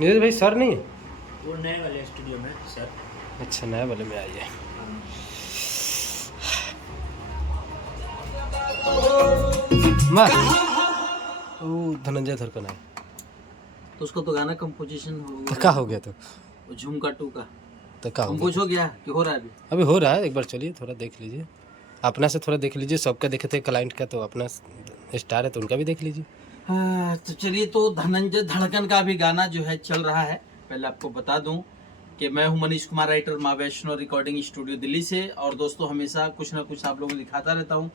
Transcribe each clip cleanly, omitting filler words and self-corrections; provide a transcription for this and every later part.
नीरज भाई सर नहीं है? वो नए वाले स्टूडियो में सर। अच्छा, नए वाले में आइए। माँ वो धनंजय धड़कन है। तो उसका तो गाना कंपोजिशन तो क्या हो गया? तो झुमका 2 का तो क्या हो कंपोज गया? हो गया कि हो रहा है अभी? अभी हो रहा है। एक बार चलिए थोड़ा देख लीजिए, अपना से थोड़ा देख लीजिए। सबका देखे थे क्लाइंट का, तो अपना स्टार है तो उनका भी देख लीजिए। हाँ, तो चलिए, तो धनंजय धड़कन का भी गाना जो है चल रहा है। पहले आपको बता दूं कि मैं हूं मनीष कुमार, राइटर, माँ वैष्णो रिकॉर्डिंग स्टूडियो दिल्ली से। और दोस्तों, हमेशा कुछ ना कुछ आप लोगों को दिखाता रहता हूं।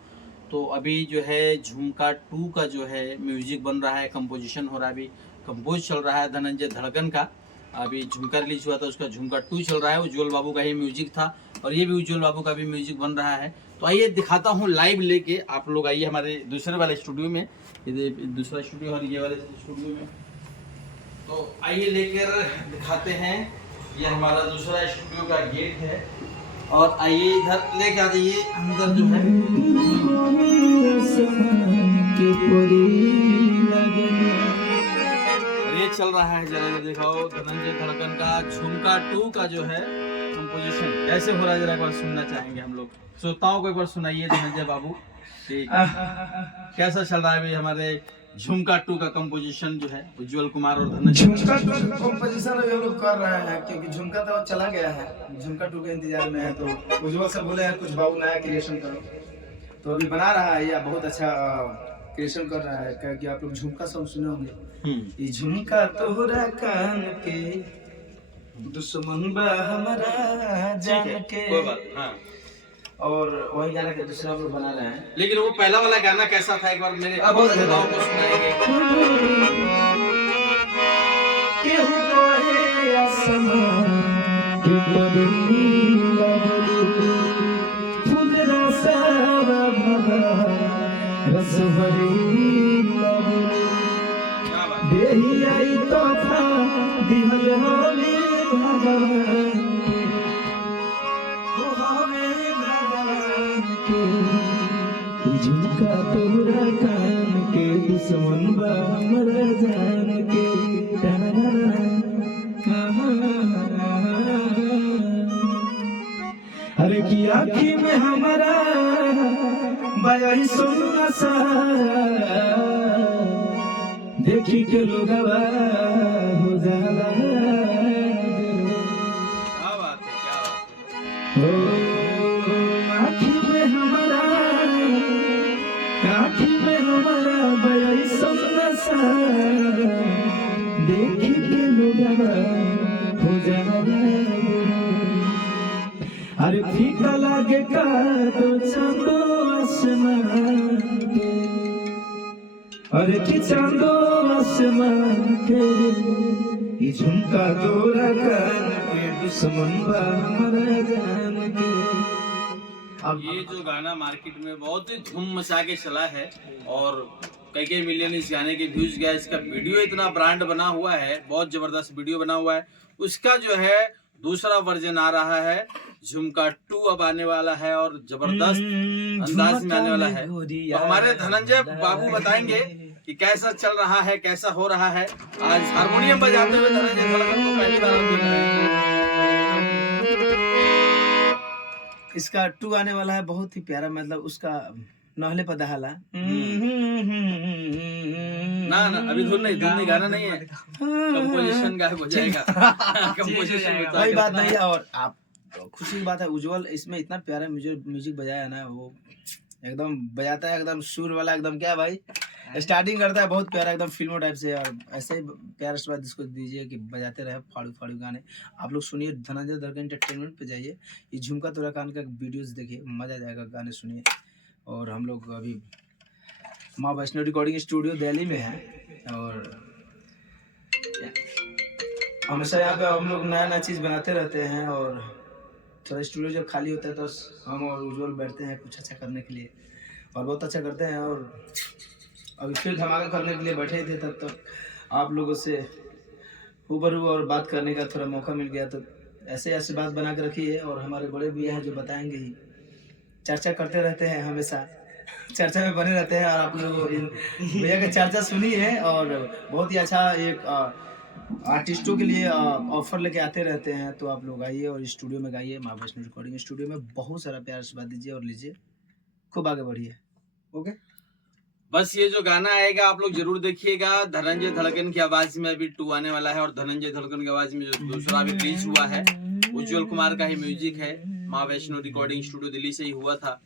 तो अभी जो है झुमका 2 का जो है म्यूजिक बन रहा है, कंपोजिशन हो रहा है, अभी कंपोज चल रहा है धनंजय धड़कन का। अभी झुमका रिलीज हुआ था, उसका झुमका 2 चल रहा है। उज्ज्वल बाबू का ही म्यूजिक था और ये भी उज्ज्वल बाबू का भी म्यूजिक बन रहा है। तो आइए दिखाता हूँ लाइव लेके, आप लोग आइए हमारे दूसरे वाले स्टूडियो में। ये दूसरा स्टूडियो और ये वाले स्टूडियो में, तो आइए लेकर दिखाते हैं। ये हमारा दूसरा स्टूडियो का गेट है और आइए इधर लेके आ जाइए अंदर जो है। और ये चल रहा है, जरा ये दिखाओ धनंजय धड़कन का झुमका 2 का जो है कंपोजिशन कैसे हो रहा है, जरा एक बार सुनना चाहेंगे हम लोग। श्रोताओं को एक बार सुनाइए धनंजय बाबू, कैसा चल रहा है अभी हमारे झुमका 2 का कंपोजिशन जो है उज्ज्वल कुमार और धनंजय। झुमका 2 का कंपोजिशन अभी हम लोग कर रहे हैं, क्योंकि झुमका तो चला गया है, झुमका 2 के इंतजार में है। तो उज्ज्वल से बोले हैं कुछ बाबू नया क्रिएशन करो, तो अभी बना रहा है या बहुत अच्छा क्रिएशन कर रहा है। क्योंकि आप लोग झुमका सब सुने होंगे, ये झुमका तोहरा कान के दुश्मन बा हमारा जान के। कोई बात, हाँ। और वही गाना के दूसरा हम लोग बना रहे हैं। लेकिन वो पहला वाला गाना कैसा था, एक बार मेरे बहुत अच्छा श्रोताओं को सुनाएंगे। केहू कहे आसमान के परी लगलू, फुलरा सारा भरा रस भरी लगलू, क्या बात। देही आई तोहफा दिहल होले भगवान के, ओ हमें भगवान के। ई झुमका तोहरा कान के दुश्मन बा हमरा जान के। अरे की आँखी में हमारा बयाही सोना सा, देखी के लोग हो जाला। क्या बात है, क्या बात है। ओ आँखी में हमारा, आँखी में हमारा बयाही सोना सा, देखी के लोग हो जाला। अरे फीका लागे का तो चांदो आसमान के, अरे कि चांदो आसमान के, ये झुमका तोरा कान के दुश्मन बा हमरा जान के। अब ये जो गाना मार्केट में बहुत ही धूम मचा के चला है और कई मिलियन इस गाने के व्यूज गया, इसका वीडियो इतना ब्रांड बना हुआ है, बहुत जबरदस्त वीडियो बना हुआ है। उसका जो है दूसरा वर्जन आ रहा है, झुमका 2 अब आने वाला है और जबरदस्त अंदाज में आने वाला है। तो हमारे धनंजय बाबू बताएंगे कि कैसा चल रहा है, कैसा हो रहा है। आज हारमोनियम बजाते हुए धनंजय धड़कन को पहली बार हम देख रहे हैं। इसका 2 आने वाला है, बहुत ही प्यारा, मतलब उसका नहले पदहाला ना अभी धुन नहीं, गाना नहीं है, कंपोजिशन गायब हो जाएगा। कंपोजिशन कोई बात नहीं। और आप खुशी की बात है, उज्जवल इसमें इतना प्यारा म्यूजिक बजाया ना, वो एकदम बजाता है, एकदम सुर वाला, एकदम क्या भाई स्टार्टिंग करता है बहुत प्यारा, एकदम फिल्मों टाइप से। और ऐसे ही प्यारा से बात इसको दीजिए कि बजाते रहे फाड़ू फाड़ू गाने। आप लोग सुनिए, धनंजय धड़कन एंटरटेनमेंट पे जाइए, ये झुमका तोरा कान का वीडियोस देखिए, मजा आ जाएगा, गाने सुनिए। और हम लोग अभी माँ वैष्णो रिकॉर्डिंग स्टूडियो दिल्ली में है और हमेशा यहाँ पे हम लोग नया नया चीज़ बनाते रहते हैं। और थोड़ा स्टूडियो जब खाली होता है तो हम और उज्ज्वल बैठते हैं कुछ अच्छा करने के लिए, और बहुत अच्छा करते हैं। और अभी फिर धमाका करने के लिए बैठे थे, तब तक आप लोगों से रूबरू और बात करने का थोड़ा मौका मिल गया। तो ऐसे ऐसे बात बना के रखी है, और हमारे बड़े भैया हैं जो बताएंगे ही, चर्चा करते रहते हैं, हमेशा चर्चा में बने रहते हैं। और आप लोग इन भैया का चर्चा सुनी है, और बहुत ही अच्छा एक आर्टिस्टों के लिए ऑफर लेके आते रहते हैं, तो आप लोग आइए और स्टूडियो में गाइए। माँ वैष्णो रिकॉर्डिंग स्टूडियो में बहुत सारा प्यार आशीर्वाद दीजिए और लीजिए, खूब आगे बढ़िए। ओके, बस ये जो गाना आएगा आप लोग जरूर देखिएगा। धनंजय धड़कन की आवाज में अभी 2 आने वाला है, और धनंजय धड़कन की आवाज में जो दूसरा अभी रिलीज हुआ है उज्जवल कुमार का ही म्यूजिक है। माँ वैष्णो रिकॉर्डिंग स्टूडियो दिल्ली से ही हुआ था,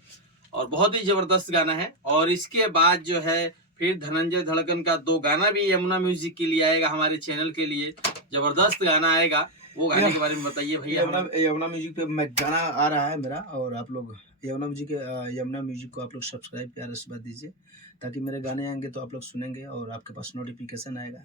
और बहुत ही जबरदस्त गाना है। और इसके बाद जो है फिर धनंजय धड़कन का 2 गाना भी यमुना म्यूजिक के लिए आएगा, हमारे चैनल के लिए जबरदस्त गाना आएगा। वो गाने के बारे में बताइए भैया। यमुना म्यूजिक पे मैं गाना आ रहा है मेरा, और आप लोग यमुना म्यूजिक को आप लोग सब्सक्राइब प्यार आशीर्वाद दीजिए, ताकि मेरे गाने आएंगे तो आप लोग सुनेंगे और आपके पास नोटिफिकेशन आएगा।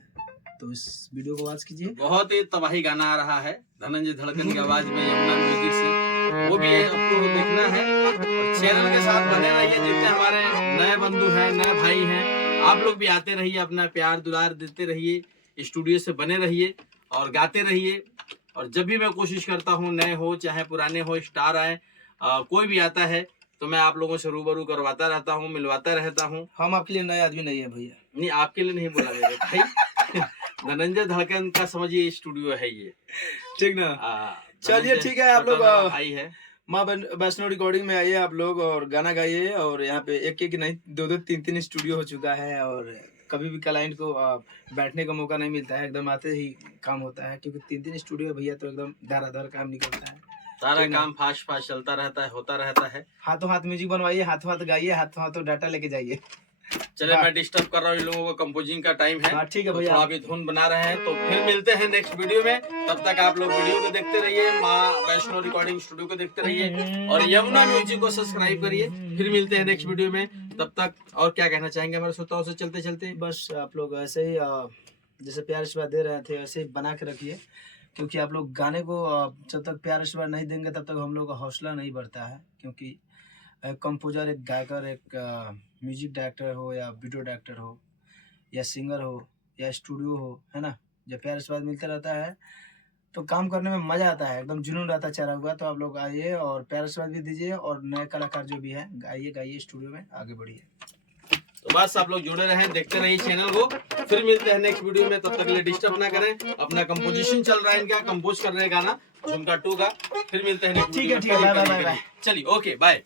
तो इस वीडियो को वॉच कीजिए। बहुत ही तबाही गाना आ रहा है धनंजय धड़कन की आवाज में यमुना म्यूजिक से, वो भी आपको देखना है। और चैनल के साथ बने रहिए, जितने हमारे नए बंधु हैं, नए भाई हैं, आप लोग भी आते रहिए, अपना प्यार दुलार देते रहिए, स्टूडियो से बने रहिए और गाते रहिए। और जब भी मैं कोशिश करता हूँ, नए हो चाहे पुराने हो, स्टार आए, कोई भी आता है, तो मैं आप लोगों से रूबरू करवाता रहता हूँ, मिलवाता रहता हूँ। हम आपके लिए नए आदमी नहीं है भैया। नहीं, आपके लिए नहीं बोला मेरे भाई। धनंजय धड़कन का समझिए स्टूडियो है ये, ठीक ना। चलिए ठीक है, आप लोग आई है माँ वैष्णो रिकॉर्डिंग में आइए आप लोग और गाना गाइए। और यहाँ पे एक एक नहीं 2-2 3-3 स्टूडियो हो चुका है, और कभी भी क्लाइंट को बैठने का मौका नहीं मिलता है, एकदम आते ही काम होता है, क्योंकि 3-3 स्टूडियो भैया तो एकदम धाराधार काम निकलता है। सारा काम फास्ट फास्ट चलता रहता है, होता रहता है। हाथों हाथ म्यूजिक बनवाइए, हाथों हाथ गाइए, हाथों हाथों डाटा लेके जाइए। चले, मैं डिस्टर्ब कर रहा हूँ, इन लोगों को कंपोजिंग का टाइम है। हाँ ठीक है तो भैया, थोड़ा भी धुन बना रहे हैं, तो फिर मिलते हैं नेक्स्ट वीडियो में। तब तक आप लोग वीडियो को देखते रहिए, माँ वैष्णो रिकॉर्डिंग स्टूडियो को देखते रहिए, और यमुना म्यूजिक को सब्सक्राइब करिए। फिर मिलते हैं नेक्स्ट वीडियो में, तब तक। और क्या कहना चाहेंगे हमारे श्रोताओं से चलते चलते? बस आप लोग ऐसे ही जैसे प्यार आशीर्वाद दे रहे थे वैसे ही बना के रखिए, क्योंकि आप लोग गाने को जब तक प्यार आशीर्वाद नहीं देंगे तब तक हम लोग का हौसला नहीं बढ़ता है। क्योंकि एक कंपोजर, एक गायकर, एक म्यूजिक डायरेक्टर हो या वीडियो डायरेक्टर हो या सिंगर हो या स्टूडियो हो, है ना, जब प्यार आशीर्वाद मिलता रहता है तो काम करने में मजा आता है, एकदम जुनून रहता है चढ़ा हुआ। तो आप लोग आइए और प्यार आशीर्वाद भी दीजिए, और नए कलाकार जो भी है गाइए स्टूडियो में, आगे बढ़िए। तो बस आप लोग जुड़े रहें, देखते रहिए चैनल को। फिर मिलते हैं नेक्स्ट वीडियो में, तब तक के लिए डिस्टर्ब ना करें। अपना कंपोजिशन चल रहा है, इनका कंपोज कर रहे हैं गाना झुमका 2 का। फिर मिलते हैं नेक्स्ट वीडियो में। ठीक है, बाय बाय बाय। चलिए, ओके, बाय।